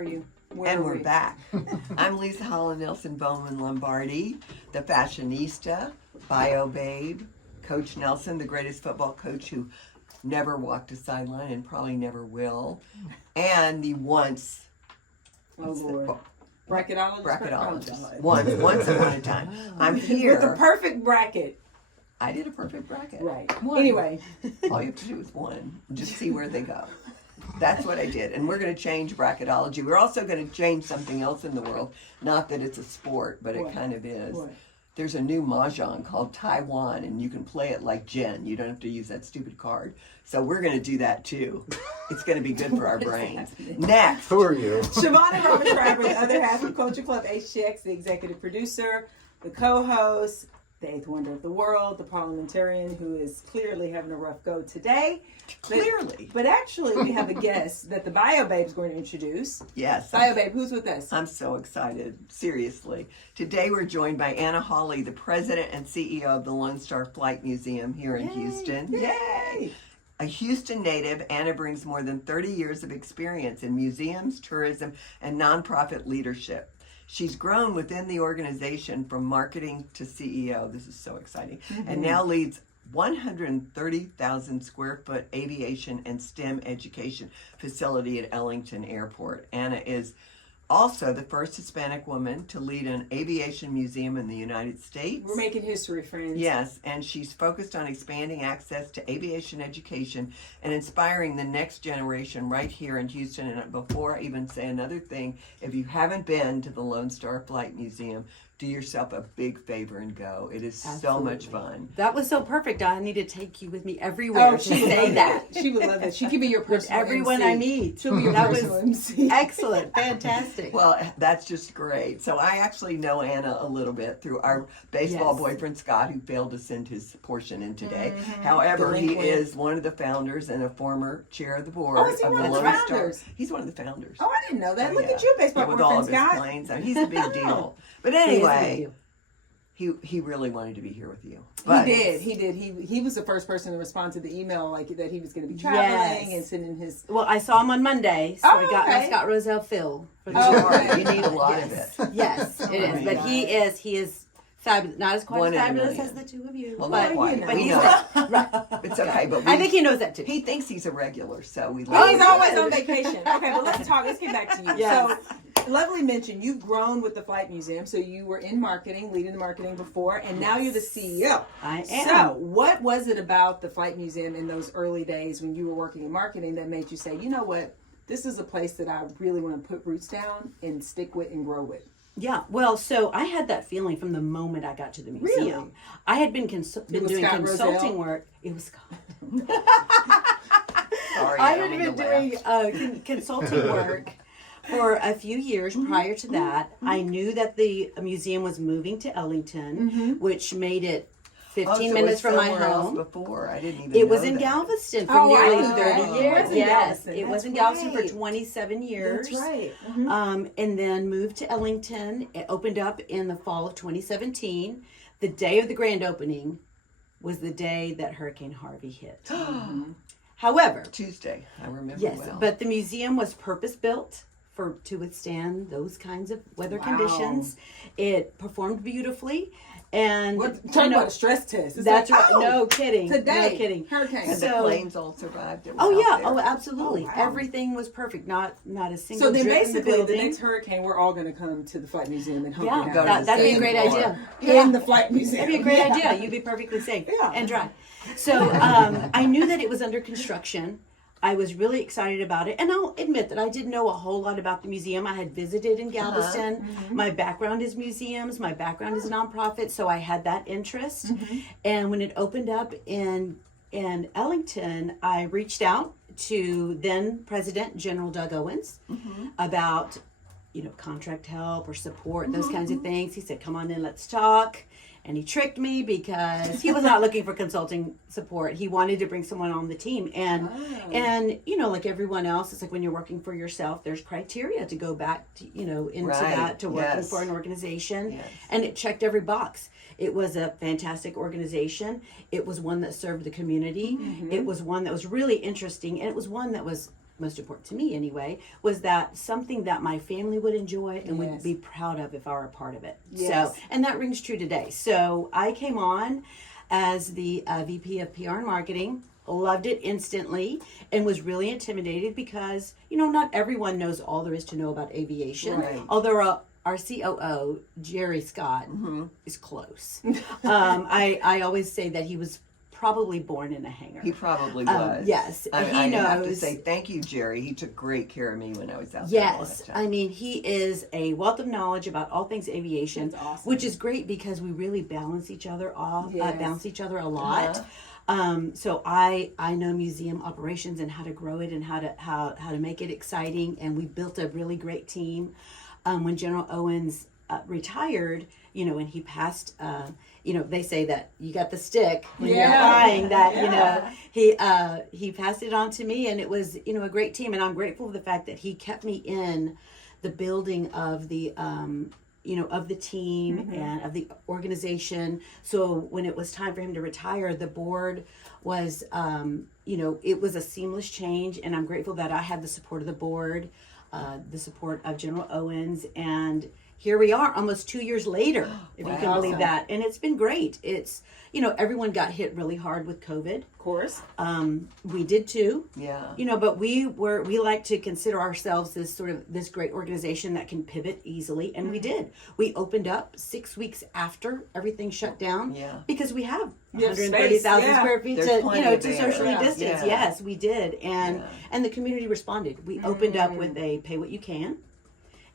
are you? And we're back. I'm Leisa Holland-Nelson Bowman Lombardi, the fashionista, bio babe, Coach Nelson, the greatest football coach who never walked a sideline and probably never will, and the once bracketologist. Once upon a time. I'm here with the perfect bracket. I did a perfect bracket. Right. One. Anyway, all you have to do is one. Just see where they go. That's what I did. And we're going to change bracketology. We're also going to change something else in the world. Not that it's a sport, but it kind of is. What? There's a new mahjong called Taiwan, and you can play it like Jen. You don't have to use that stupid card. So we're going to do that too. It's going to be good for our brains. Next. Who are you? Shavonnah Schreiber, the other half of Culture Club HTX, the executive producer, the co-host, the eighth wonder of the world, the parliamentarian who is clearly having a rough go today. Clearly. But actually, we have a guest that the Bio Babe is going to introduce. Yes. Bio Babe, who's with us? I'm so excited. Seriously. Today we're joined by Anna Hawley, the president and CEO of the Lone Star Flight Museum here in Houston. Yay! A Houston native, Anna brings more than 30 years of experience in museums, tourism, and nonprofit leadership. She's grown within the organization from marketing to CEO. This is so exciting. And now leads 130,000 square foot aviation and STEM education facility at Ellington Airport. Anna is also the first Hispanic woman to lead an aviation museum in the United States. We're making history, friends. Yes, and she's focused on expanding access to aviation education and inspiring the next generation right here in Houston. And before I even say another thing, if you haven't been to the Lone Star Flight Museum, do yourself a big favor and go. It is so much fun. That was so perfect. I need to take you with me everywhere to say that. She would love that. She could be your With personal everyone MC. I meet. She'll be your That personal was MC. excellent. Fantastic. Well, that's just great. So I actually know Anna a little bit through our baseball boyfriend, Scott, who failed to send his portion in today. However, he is one of the founders and a former chair of the board Oh, is he of one the of the Lone founders? Star. He's one of the founders. Oh, I didn't know that. Oh, Look yeah. at you, baseball With all boyfriend, of his Scott. planes. I mean, he's a big deal. But anyway, he really wanted to be here with you. But He did. He was the first person to respond to the email like that he was going to be traveling and sending his. Well, I saw him on Monday, so I got my Scott Roselle fill for the okay. you need a lot of it. Yes, it is. But he is fabulous. Not as quite One as in a fabulous million. as the two of you. Well, but, not quite. but We he's know. right. It's okay, but I think he knows that too. he thinks he's a regular, so we Oh, love he's him. always on vacation. Okay, well, let's talk. Let's get back to you. Yes. So, lovely mention. You've grown with the Flight Museum. So you were in marketing, leading the marketing before, and now you're the CEO. I am. So, what was it about the Flight Museum in those early days when you were working in marketing that made you say, you know what, this is a place that I really want to put roots down and stick with and grow with? Yeah, well, so I had that feeling from the moment I got to the museum. Really? I had been doing Scott consulting Roselle? work. It was Scott. Sorry, I I had don't been mean to laugh. doing consulting work for a few years prior to that. I knew that the museum was moving to Ellington, which made it 15 minutes from my home. Before I didn't even. It was know in that. Galveston for Oh, I nearly know 30 that. years. It was in Yes, Galveston. it was That's in Galveston for right. 27 years. That's right. And then moved to Ellington. It opened up in the fall of 2017. The day of the grand opening was the day that Hurricane Harvey hit. However, Tuesday. I remember yes, well. but the museum was purpose built to withstand those kinds of weather conditions. It performed beautifully. And Talk about a stress test. It's that's like, right. oh, No kidding. Today, No kidding. hurricane. and the so- planes all survived. That were Oh out yeah. there. Oh, absolutely. Oh, wow. Everything was perfect. Not a single. So then drip in basically, the the building. next hurricane, we're all going to come to the Flight Museum and hunker Yeah, down. that'd be a same great floor. idea. In the Flight Museum. That'd be a great Yeah. idea. You'd be perfectly safe Yeah. and dry. So I knew that it was under construction. I was really excited about it. And I'll admit that I didn't know a whole lot about the museum. I had visited in Galveston. My background is museums. My background is nonprofit. So I had that interest. And when it opened up in Ellington, I reached out to then President General Doug Owens about contract help or support, those kinds of things. He said, come on in, let's talk. And he tricked me because he was not looking for consulting support. He wanted to bring someone on the team. And like everyone else, it's like when you're working for yourself, there's criteria to go back to, into Right. that, to working Yes. for an organization. Yes. And it checked every box. It was a fantastic organization. It was one that served the community. It was one that was really interesting. And it was one that was most important to me anyway, was that something that my family would enjoy and would Yes. be proud of if I were a part of it. Yes. So, and that rings true today. So I came on as the VP of PR and Marketing, loved it instantly, and was really intimidated because, not everyone knows all there is to know about aviation. Right. Although our COO, Jerry Scott, is close. I always say that he was probably born in a hangar. He probably was. Yes, I he knows. have to say thank you, Jerry. He took great care of me when I was out there. Yes, I mean, he is a wealth of knowledge about all things aviation, That's awesome. which is great because we really balance each other off, Yes. balance each other a lot. So I know museum operations and how to grow it and how to make it exciting, and we built a really great team. When General Owens retired, and he passed, they say that you got the stick when you're flying, that, he passed it on to me, and it was, a great team. And I'm grateful for the fact that he kept me in the building of the, of the team and of the organization. So when it was time for him to retire, the board was, it was a seamless change. And I'm grateful that I had the support of the board, the support of General Owens, and here we are almost 2 years later, if you can believe that. And it's been great. It's, everyone got hit really hard with COVID. Of course. We did too. Yeah. But we like to consider ourselves this great organization that can pivot easily. And we did. We opened up 6 weeks after everything shut down. Yeah. Because we have You have 130,000 space, square feet There's plenty to there. socially Yeah. distance. Yeah. Yes, we did. And the community responded. We opened up with a pay what you can.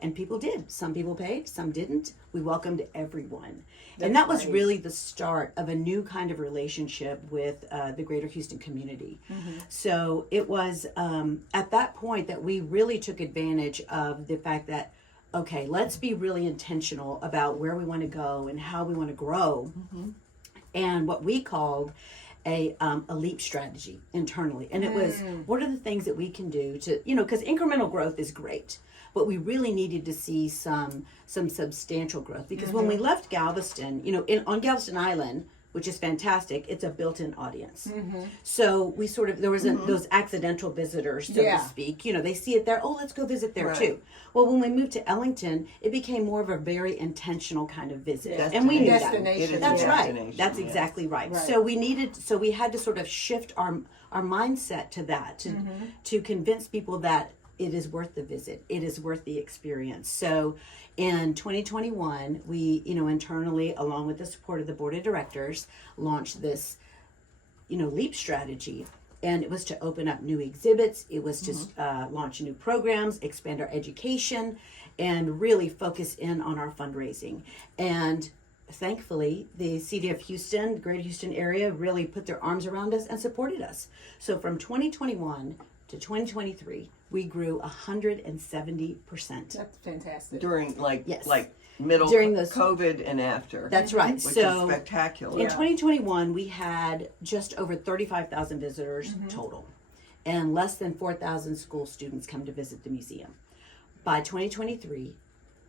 And people did. Some people paid, some didn't. We welcomed everyone. And that was great. really the start of a new kind of relationship with the greater Houston community. So it was at that point that we really took advantage of the fact that, okay, let's be really intentional about where we want to go and how we want to grow. And what we called a leap strategy internally. And it was, what are the things that we can do to, because incremental growth is great. But we really needed to see some substantial growth, because when we left Galveston, on Galveston Island, which is fantastic, it's a built-in audience. So we there was those accidental visitors, so to speak. They see it there. Oh, let's go visit there too. Well, when we moved to Ellington, it became more of a very intentional kind of visit, and we knew that. Destination. That's right. Destination, That's yes. exactly right. Right. So we had to sort of shift our mindset to that, to convince people that it is worth the visit. It is worth the experience. So in 2021, we, internally, along with the support of the board of directors, launched this, LEAP strategy. And it was to open up new exhibits. It was to launch new programs, expand our education, and really focus in on our fundraising. And thankfully, the city of Houston, Greater Houston area, really put their arms around us and supported us. So from 2021 to 2023, we grew 170%. That's fantastic. During Yes. middle During those- COVID and after. That's right. Which So is spectacular. in 2021, we had just over 35,000 visitors total, and less than 4,000 school students come to visit the museum. By 2023,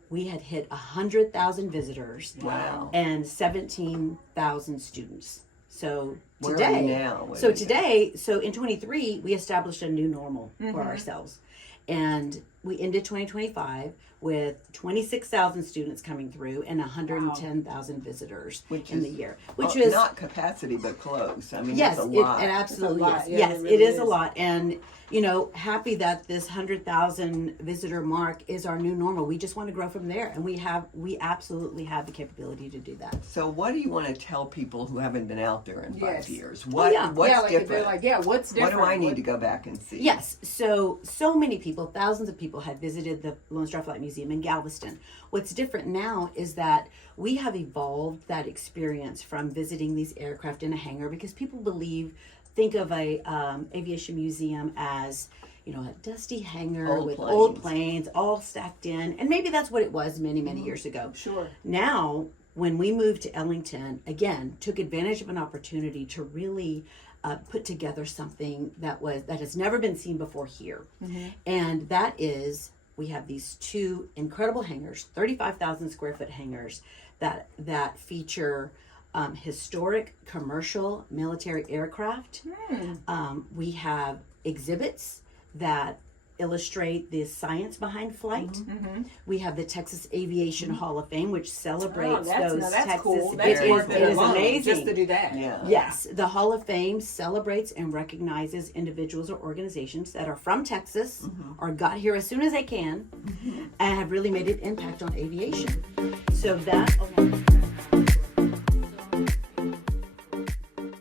we had hit 100,000 visitors. Wow. And 17,000 students. So Where are today, we now? so in 23, we established a new normal for ourselves. And we ended 2025 with 26,000 students coming through and 110,000 visitors in the year, which is not capacity, but close. I mean, yes, that's a lot. it absolutely It's a lot. is. Yeah, Yes, it really it is is. a lot. And, happy that this 100,000 visitor mark is our new normal. We just want to grow from there. And we absolutely have the capability to do that. So what do you want to tell people who haven't been out there in 5 Yes. years? What's What's if different? they're like, what's What different? do I need to go back and see? Yes, so many people, thousands of people had visited the Lone Star Flight Museum in Galveston. What's different now is that we have evolved that experience from visiting these aircraft in a hangar, because people think of a aviation museum as, a dusty hangar Old with planes. old planes all stacked in, and maybe that's what it was many years ago. Sure. Now, when we moved to Ellington, again, took advantage of an opportunity to really put together something that has never been seen before here. And that is, we have these two incredible hangars, 35,000 square foot hangars that feature historic commercial military aircraft. We have exhibits that illustrate the science behind flight. We have the Texas Aviation Hall of Fame, which celebrates those that's Texas. cool. That's it worth is alone, amazing. just to do that. Yeah. Yes, the Hall of Fame celebrates and recognizes individuals or organizations that are from Texas or got here as soon as they can and have really made an impact on aviation. So that along